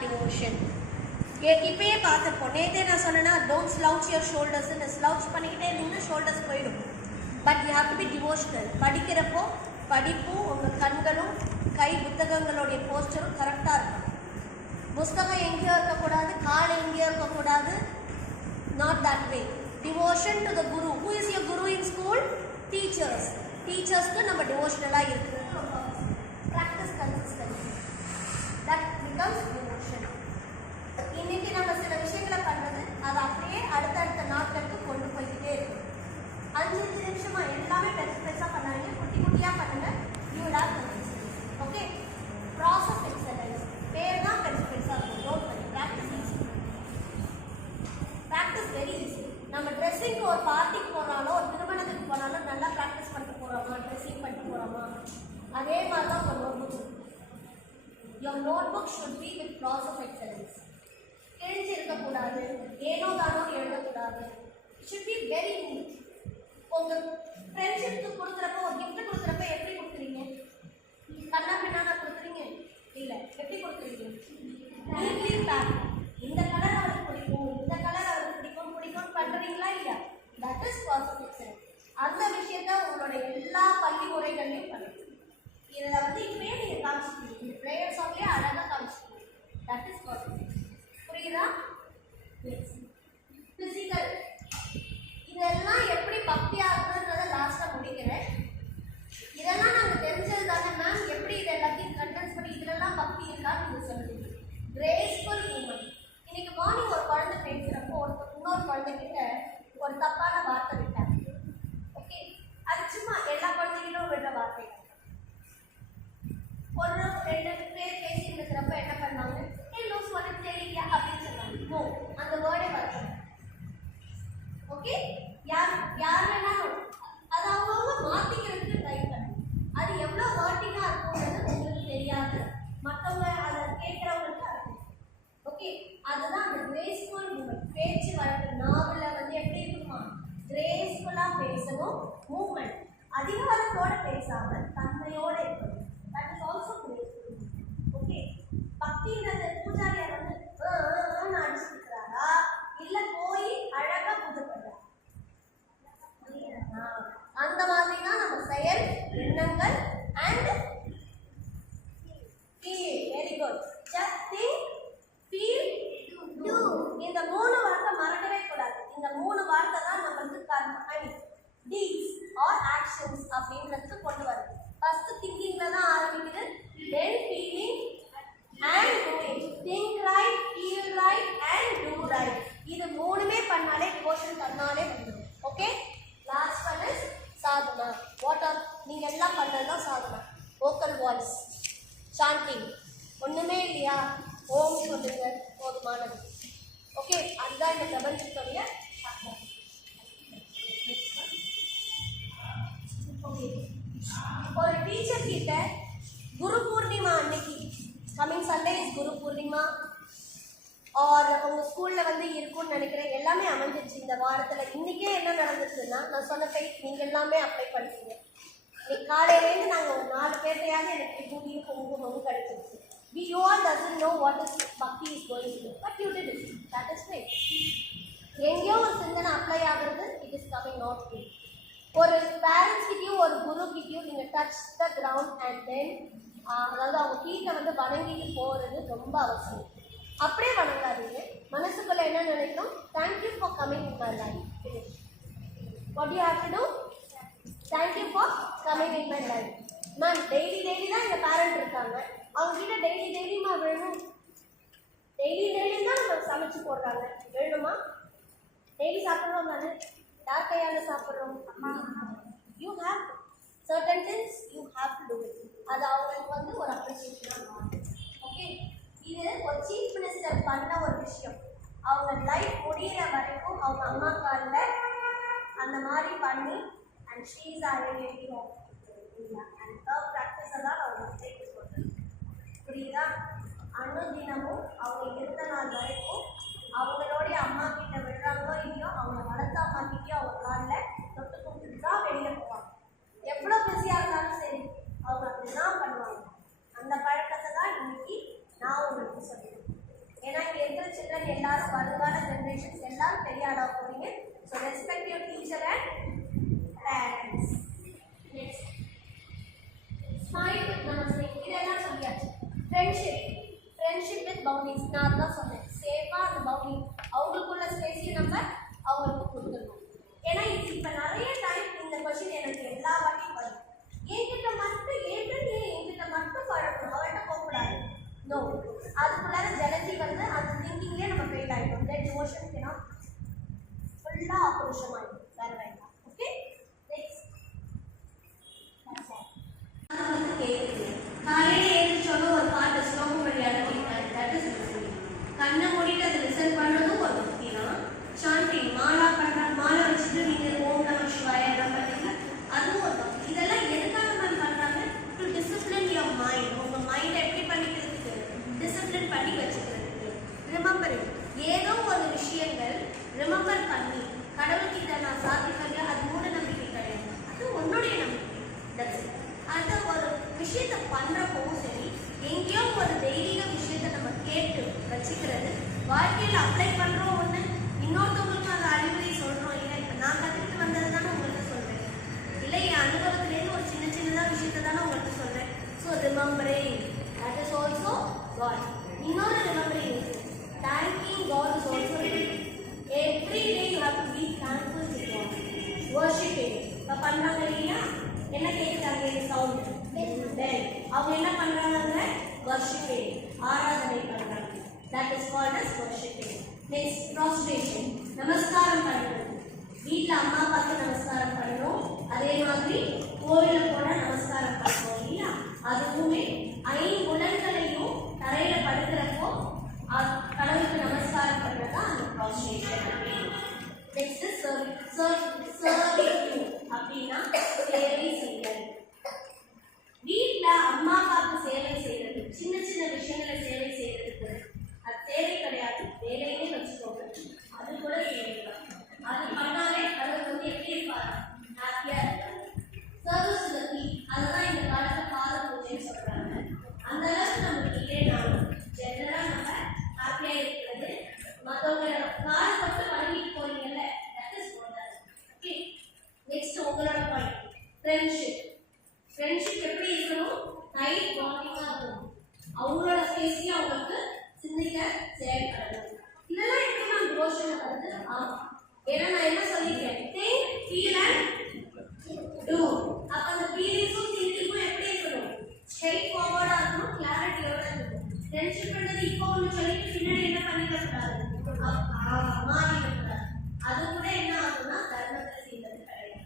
Devotion இப்பயே பார்த்துருப்போம் நேற்றே நான் சொன்னேன்னா டோன்ட் ஸ்லவுச் யுவர் இந்த ஸ்லவுச் பண்ணிக்கிட்டே இருந்தீங்கன்னா ஷோல்டர்ஸ் போயிடும். But you have to be devotional படிக்கிறப்போ படிப்பும் உங்கள் கண்களும் கை புத்தகங்களுடைய போஸ்டரும் கரெக்டாக இருக்கும். புஸ்தகம் எங்கேயோ இருக்கக்கூடாது கால் எங்கேயோ இருக்கக்கூடாது. Not that way devotion to the guru who is your guru in school teachers டீச்சர்ஸ்க்கு நம்ம டிவோஷனலாக இருக்குது practice consistency that becomes devotion இன்னைக்கு நம்ம சில விஷயங்களை பண்றது அது அப்படியே அடுத்தடுத்த நாட்களுக்கு கொண்டு போய்கிட்டே இருக்கும். அஞ்சு அஞ்சு நிமிஷமா எல்லாமே பெருசு பெருசா பண்ணாங்க குட்டி குட்டியா பண்ணுங்க. You will okay process exercise பேர் தான் பெருசு பெருசா இருக்கும். நோட் பண்ணி. ப்ராக்டிஸ் ப்ராக்டிஸ் வெரி ஈஸி நம்ம ட்ரெஸ்ஸிங்க்கு ஒரு பார்ட்டிக்கு போனாலும் ஒரு திருமணத்துக்கு போனாலும் நல்லா ப்ராக்டிஸ் பண்ணிட்டு போகிறோமா ட்ரெஸ்ஸிங் பண்ணிட்டு போகிறோமா அதே மாதிரி தான் உங்கள் notebook your notebook should be with process excellence. கிழிஞ்சு இருக்கக்கூடாது ஏனோ தானோ எழுதக்கூடாது ஷுட் பி வெரி நீட் உங்க ஃப்ரெண்ட்ஷிப்க்கு கொடுக்குறப்போ ஒரு கிஃப்ட் கொடுக்குறப்ப எப்படி கொடுக்குறீங்க? கண்ணா பின்னா கொடுக்குறீங்க? இல்ல எப்படி கொடுக்குறீங்க? இந்த கலர் அவருக்கு பிடிக்கும் இந்த கலர் அவருக்கு பிடிக்கும். பிடிக்கும் பண்றீங்களா இல்லையா? தட் இஸ் flaws அந்த விஷயத்த உங்களோட எல்லா பள்ளி முறைகள்லையும் பண்ணுங்க. இதில் வந்து இப்பயே நீங்கள் காமிச்சிட்டீங்க இந்த ப்ரேயர் சாங்லேயே அழகாக காமிச்சிட்டீங்க தட் இஸ் பர்ஃபெக்ட் புரியுதா? பிசிக்கல் இதெல்லாம் எப்படி பக்தியாகுதுன்னு ஆகுதுன்றதை லாஸ்ட்டாக முடிக்கிறேன் இதெல்லாம் நாங்கள் தெரிஞ்சது தானே மேம் எப்படி இது எல்லாத்தையும் கண்டென்ஸ் பண்ணி இதெல்லாம் பக்தி இருக்கான்னு நீங்கள் சொல்லுவீங்க கிரேஸ்ஃபுல் மூமெண்ட் இன்னைக்கு மார்னிங் ஒரு குழந்தை பேசுகிறப்போ ஒரு இன்னொரு குழந்தைகிட்ட ஒரு தப்பான வார்த்தை விட்டாங்க ஓகே அது சும்மா எல்லா குழந்தைகளும் விடுற வார்த்தை தான். ஒரு ரெண்டு பேர் பேசிட்டு இருக்கிறப்ப என்ன பண்ணாங்க ஏ லூஸ் உனக்கு தெரியலையா அப்படின்னு சொன்னாங்க நோ அந்த வேர்டே வரல ஓகே யார் யார் வேணாலும் அது அவங்கவுங்க மாத்திக்கிறதுக்கு ட்ரை பண்ணுங்க அது எவ்வளோ வேர்ட்டிங்காக இருக்கும்ன்றது உங்களுக்கு தெரியாது மற்றவங்க அதை கேட்குறவங்களுக்கு அது ஓகே அதுதான் அந்த கிரேஸ்ஃபுல் மூமெண்ட் பேச்சு வழக்கு நாவலில் வந்து எப்படி இருக்குமா கிரேஸ்ஃபுல்லாக பேசணும் மூமெண்ட் அதிகாரத்தோட பேசாமல் தன்மையோட இருக்கணும் that is also graceful okay பக்தின்றது பூஜாரியார் வந்து "ஆ, ஆ, ஆன்னு அடிச்சுட்டு இருக்கிறாரா இல்ல போய் அழகா பூஜை பண்றாரா ஆ, அந்த மாதிரி தான் நம்ம செயல் எண்ணங்கள் and feel very good just think feel do இந்த மூணு வார்த்தை மறக்கவே கூடாது இந்த மூணு வார்த்தை தான் நம்மளுக்கு karma I mean deeds or actions அப்படின்றதுக்கு கொண்டு வருது ஃபர்ஸ்ட் திங்கிங்ல தான் ஆரம்பிக்குது then feeling and doing think right feel right and do right இது மூணுமே பண்ணாலே டிவோஷன் பண்ணாலே வந்துடும் okay last one is sadhana what are நீங்க எல்லாம் பண்ணது தான் சாதனா வோக்கல் வாய்ஸ் சாந்தி. ஒன்றுமே இல்லையா? ஓம் சொல்லுங்க போதுமானது. ஓகே அதுதான் இந்த பிரபஞ்சத்துடைய அர்த்தம். ஓகே ஒரு டீச்சர் கிட்ட குரு பூர்ணிமா அன்னைக்கு coming Sunday is Guru Purnima are உங்கள் ஸ்கூலில் வந்து இருக்கும்னு நினைக்கிறேன். எல்லாமே அமைஞ்சிருச்சு. இந்த வாரத்தில் இன்றைக்கே என்ன நடந்துச்சுன்னா நான் சொன்ன ஃபைட் நீங்கள் எல்லாமே அப்ளை பண்ணுறீங்க இன்னைக்கு காலையிலேருந்து நாங்கள் ஒரு நாலு பேர்த்தையாவது எனக்கு விபூதியும் குங்குமமும் கிடைச்சிருச்சு. We you all doesn't know what is bhakti is going but you did it that is right எங்கேயோ ஒரு சிந்தனை அப்ளை ஆகுறது it is coming not to ஒரு பேரண்ட்ஸ்கிட்டயும் ஒரு குரு கிட்டயும் நீங்கள் touch the ground and then அதாவது அவங்க கீழே வந்து வணங்கிட்டு போகிறது ரொம்ப அவசியம். அப்படியே வணங்காதீங்க. மனசுக்குள்ள என்ன நினைக்கும்? Thank you for coming in my life what you have to do thank you for coming in my life ma'am daily daily தான் எங்கள் பேரண்ட் இருக்காங்க. அவங்க கிட்ட டெய்லி மேம் வேணும். டெய்லி டெய்லி தான் நம்ம சமைச்சு போடுறாங்க. வேணுமா? டெய்லி சாப்பிட்றோம் தானே யார் கையால் சாப்பிட்றோம்? You have certain things you have to do அது அவங்களுக்கு வந்து ஒரு அப்ரிசியேஷனாக ஓகே இது ஒரு சீஃப் மினிஸ்டர் பண்ண ஒரு விஷயம். அவங்க லைஃப் முடியிற வரைக்கும் அவங்க அம்மா காலில் அந்த மாதிரி பண்ணி and she's identity of and portion आहे ना? फुल्ला पोर्शन आहे பண்ணுறப்பவும் சரி எங்கேயோ ஒரு தெய்வீக விஷயத்த நம்ம கேட்டு வச்சுக்கிறது வாழ்க்கையில் அப்ளை பண்றோம் ஒண்ணு. இன்னொருத்தவங்களுக்கு அந்த அறிவுரை சொல்றோம். இல்லை இப்ப நான் கற்றுக்கிட்டு வந்தது தானே உங்களுக்கு சொல்கிறேன் இல்லை என் அனுபவத்துலேருந்து ஒரு சின்ன சின்னதா விஷயத்த தானே உங்களுக்கு சொல்றேன். So remembering that is also இன்னொரு remembering thanking God is worshipping, ஆராதனை பண்ணுறாங்க that is called as worshipping. Next prostration நமஸ்காரம் பண்ணுறது வீட்டில் அம்மா அப்பாவுக்கு நமஸ்காரம் பண்ணணும் அதே மாதிரி கோயிலில் போனால் நமஸ்காரம் பண்ணணும் இல்லையா? அதுவுமே ஐம்புலன்களையும் தரையில படுக்கிறப்போ அ- கடவுளுக்கு நமஸ்காரம் பண்ணுறது தான் அந்த prostration next serve serve serving அப்படின்னா சேவை செய்யறது வீட்ல அம்மா அப்பாவுக்கு சேவை செய்யறது சின்ன சின்ன விஷயங்களை சேவை செய்யறதுக்கு அது சேவை கிடையாது வேலையே வச்சுக்கோங்க அது கூட சேவை தான் அது பண்ணாலே அது வந்து எப்படி இருப்பாரு ஹாப்பியா இருப்பாரு சர்வீஸ் பத்தி அதுதான் இந்த காலத்துல பாத பூஜைன்னு சொல்றாங்க அந்த அளவுக்கு நமக்கு இல்லைனாலும் ஜெனரலா நம்ம ஹாப்பியா இருக்கிறது மற்றவங்க காலப்பட்டு பண்ணிட்டு போறீங்கல்ல தட் இஸ் ஓகே நெக்ஸ்ட் உங்களோட பாயிண்ட் ஃப்ரெண்ட்ஷிப் ஃப்ரெண்ட்ஷிப் எப்படி இருக்கணும்? டைட் பாண்டிங்காக இருக்கணும். அவங்களோட ஃபேஸ்லேயும் அவங்களுக்கு சிந்திக்க செயல்படணும் இதெல்லாம் எப்படி நான் க்ரோஷன் வருது ஆமாம் ஏன்னா நான் என்ன சொல்லியிருக்கேன்? திங்க் ஃபீல் அண்ட் டூ அப்போ அந்த ஃபீலிங்ஸும் திங்கிங்கும் எப்படி இருக்கணும்? ஸ்ட்ரெயிட் ஃபார்வர்டாக இருக்கணும் கிளாரிட்டியோட இருக்கணும். ஃப்ரெண்ட்ஷிப்ன்றது இப்போ ஒன்று சொல்லிட்டு பின்னாடி என்ன பண்ணிக்கக்கூடாது மாறிடக்கூடாது அது கூட என்ன ஆகும்னா தர்மத்தில் செய்வது கிடையாது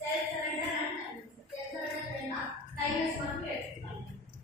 சரண்டர் அண்ட் செல்ஃப் சரண்டர் வேண்டாம் கைண்ட்னஸ் மட்டும் எடுத்துக்கலாம்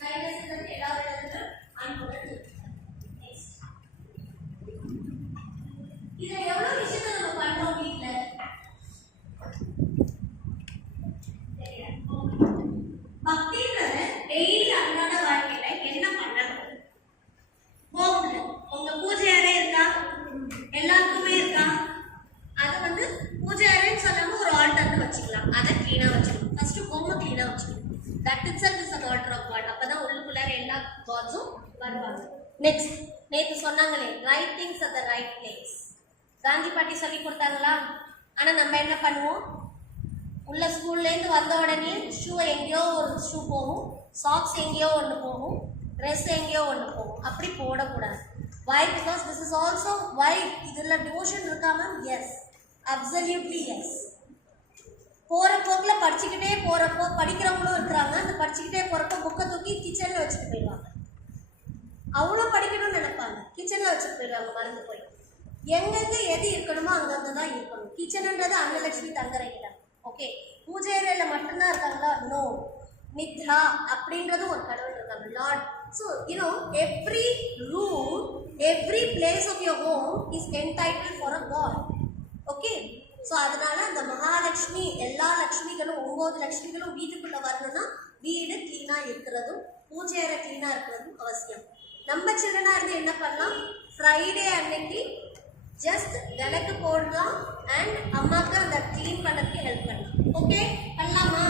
கைண்ட்னஸ் எல்லா விதத்திலும் அன்புடன் இருக்கலாம் நெக்ஸ்ட் இதுல எவ்வளவு விஷயத்தை நம்ம பண்றோம் வீட்ல? சரியா? பக்தின்றது டெய்லி அன்றாட வாழ்க்கையில என்ன பண்ணணும்? ஹோம்ல உங்க பூஜை அறை இருக்கா? எல்லாருக்குமே இருக்கா? அது வந்து பூஜை அறைன்னு சொல்லாம ஒரு ஆல்டர்னு வச்சுக்கலாம். அதை க்ளீனா வச்சுக்கணும். ஃபர்ஸ்ட் ஹோமை க்ளீனா வச்சுக்கணும். That itself is a altar of God அப்பதான் உள்ளுக்குள்ளார எல்லா காட்ஸும் வருவாங்க. நெக்ஸ்ட் நேற்று சொன்னாங்களே right things at the right place Gandhi பாட்டி சொல்லி கொடுத்தாங்களா? ஆனால் நம்ம என்ன பண்ணுவோம்? உள்ள ஸ்கூல்லேருந்து வந்த உடனே ஷூவை எங்கேயோ ஒரு ஷூ போகும். சாக்ஸ் எங்கேயோ ஒன்று போகும். ட்ரெஸ் எங்கேயோ ஒன்று போகும். அப்படி போடக்கூடாது. Why because this is also why இதில் டிவோஷன் இருக்கா மேம் எஸ் அப்சல்யூட்லி எஸ் போகிற போக்கில் படிச்சுக்கிட்டே போகிறப்போ படிக்கிறவங்களும் இருக்கிறாங்க. அந்த படிச்சுக்கிட்டே போகிறப்போ புக்கை தூக்கி கிச்சனில் வச்சுட்டு போயிடுவாங்க. அவ்வளோ படிக்கணும்னு நினைப்பாங்க. கிச்சனில் வச்சுட்டு போயிடுவாங்க மறந்து போய். எங்கெங்க எது இருக்கணுமோ அங்கங்க தான் இருக்கணும். கிச்சனுன்றது அன்னலட்சுமி தங்கரை இடம் ஓகே பூஜை அறையில் மட்டும்தான் இருக்காங்களா? நோ நித்ரா அப்படின்றது ஒரு கடவுள் இருக்காங்க lord so you know every room every place of your home is entitle for a God okay so அதனால அந்த மகாலட்சுமி எல்லா லட்சுமிகளும் ஒம்பது லட்சுமிகளும் வீட்டுக்குள்ள வரணும்னா வீடு க்ளீனாக இருக்கிறதும் பூஜை அறை க்ளீனாக இருக்கிறதும் அவசியம். நம்ம சில்ட்ரனாக இருந்து என்ன பண்ணலாம்? ஃப்ரைடே அன்னைக்கு ஜஸ்ட் விளக்கு போடலாம் அண்ட் அம்மாவுக்கு அந்த க்ளீன் பண்ணுறதுக்கு ஹெல்ப் பண்ணலாம் ஓகே பண்ணலாமா?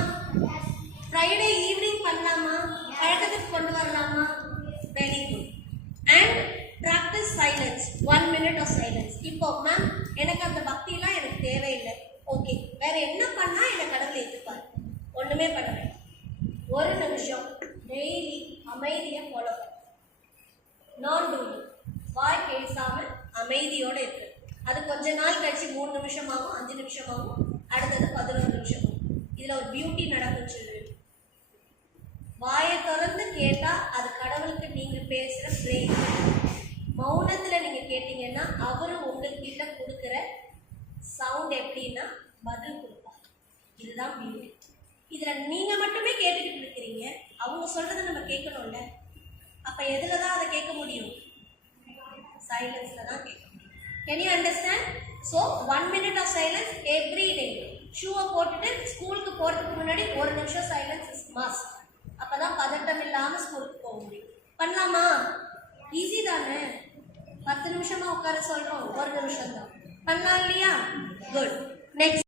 ஃப்ரைடே ஈவினிங் பண்ணலாமா? பழக்கத்துக்கு கொண்டு வரலாமா? Very good and practice silence one minute of silence இப்போ மேம் எனக்கு அந்த பக்திலாம் எனக்கு தேவையில்லை. ஓகே வேற என்ன பண்ணா என்னை கடவுளை ஏற்றுப்பார் ஒண்ணுமே பண்ண வேண்டாம். ஒரு நிமிஷம் டெய்லி அமைதியை ஃபாலோ நான் டூயிங் வாய் பேசாம அமைதியோடு இருக்கு. அது கொஞ்ச நாள் கழிச்சு மூணு நிமிஷமாகும் அஞ்சு நிமிஷமாகும் அடுத்தது பதினோரு நிமிஷம் ஆகும். ஒரு பியூட்டி நடக்கும் சொல்லு வாயை திறந்து கேட்டால் அது கடவுளுக்கு நீங்கள் பேசுகிற பிரேக் மௌனத்தில் நீங்கள் கேட்டீங்கன்னா அவரும் உங்கள்கிட்ட கொடுக்குற சவுண்ட் எப்படின்னா பதில் கொடுப்பார். இதுதான் பியூட்டி இதில் நீங்கள் மட்டுமே கேட்டுக்கிட்டு இருக்கிறீங்க. அவங்க சொல்கிறத நம்ம கேட்கணும்ல. அப்போ எதில் தான் அதை கேட்க முடியும்? சைலன்ஸ்ல தான் கேட்க முடியும் can you understand so one minute of silence every day ஷூவை போட்டுட்டு ஸ்கூலுக்கு போகிறதுக்கு முன்னாடி ஒரு நிமிஷம் சைலன்ஸ் இஸ் மஸ்ட் அப்பதான் பதட்டம் இல்லாமல் ஸ்கூலுக்கு போக முடியும். பண்ணலாமா? ஈஸி தானே. பத்து நிமிஷமாக உட்கார சொல்கிறோம் ஒரு நிமிஷம் தான் பண்ணலாம் இல்லையா? Good next